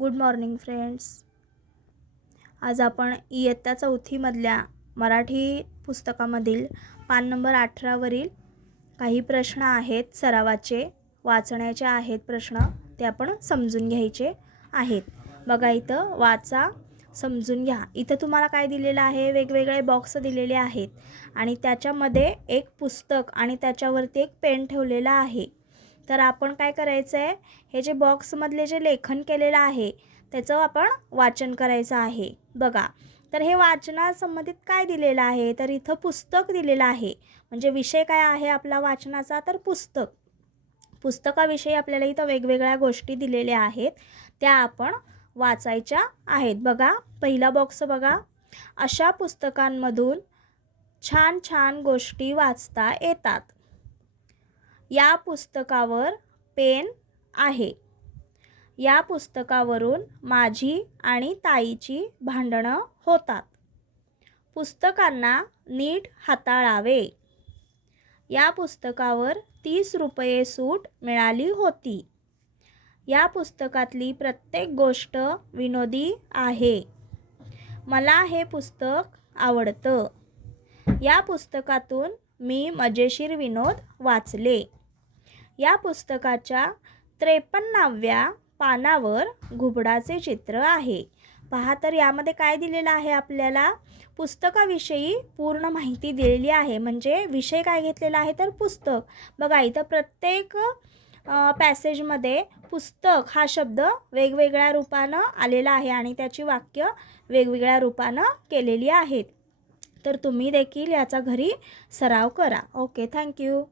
Good morning friends. आज आपण इयत्ता 4थीमधल्या मराठी पुस्तकामधील पान नंबर 18वरील काही प्रश्न आहेत, सरावाचे वाचण्याचे आहेत प्रश्न, ते आपण समजून घ्यायचे आहेत. बघा इथं वाचा, समजून घ्या. इथं तुम्हाला काय दिलेलं आहे, वेगवेगळे बॉक्स दिलेले आहेत आणि त्याच्यामध्ये एक पुस्तक आणि त्याच्यावरती एक पेन ठेवलेला आहे. तर आपण काय करायचं आहे, हे जे बॉक्समधले जे लेखन केलेलं आहे त्याचं आपण वाचन करायचं आहे. बघा, तर हे वाचनासंबंधित काय दिलेलं आहे, तर इथं पुस्तक दिलेलं आहे. म्हणजे विषय काय आहे आपला वाचनाचा, तर पुस्तक. पुस्तकाविषयी आपल्याला इथं वेगवेगळ्या गोष्टी दिलेल्या आहेत, त्या आपण वाचायच्या आहेत. बघा पहिला बॉक्स बघा, अशा पुस्तकांमधून छान छान गोष्टी वाचता येतात. या पुस्तकावर पेन आहे. या पुस्तकावरून माझी आणि ताईची भांडणं होतात. पुस्तकांना नीट हाताळावे. या पुस्तकावर 30 रुपये सूट मिळाली होती. या पुस्तकातली प्रत्येक गोष्ट विनोदी आहे. मला हे पुस्तक आवडतं. या पुस्तकातून मी मजेशीर विनोद वाचले. या पुस्तकाच्या 53व्या पानावर घुबडाचे चित्र आहे. पहा, तर यामध्ये काय दिलेलं आहे आपल्याला, पुस्तकाविषयी पूर्ण माहिती दिलेली आहे. म्हणजे विषय काय घेतलेला आहे, तर पुस्तक. बघा इथं प्रत्येक पॅसेजमध्ये पुस्तक हा शब्द वेगवेगळ्या रूपानं आलेला आहे आणि त्याची वाक्य वेगवेगळ्या रूपानं केलेली आहेत. तर तुम्ही देखील याचा घरी सराव करा. Okay, thank you.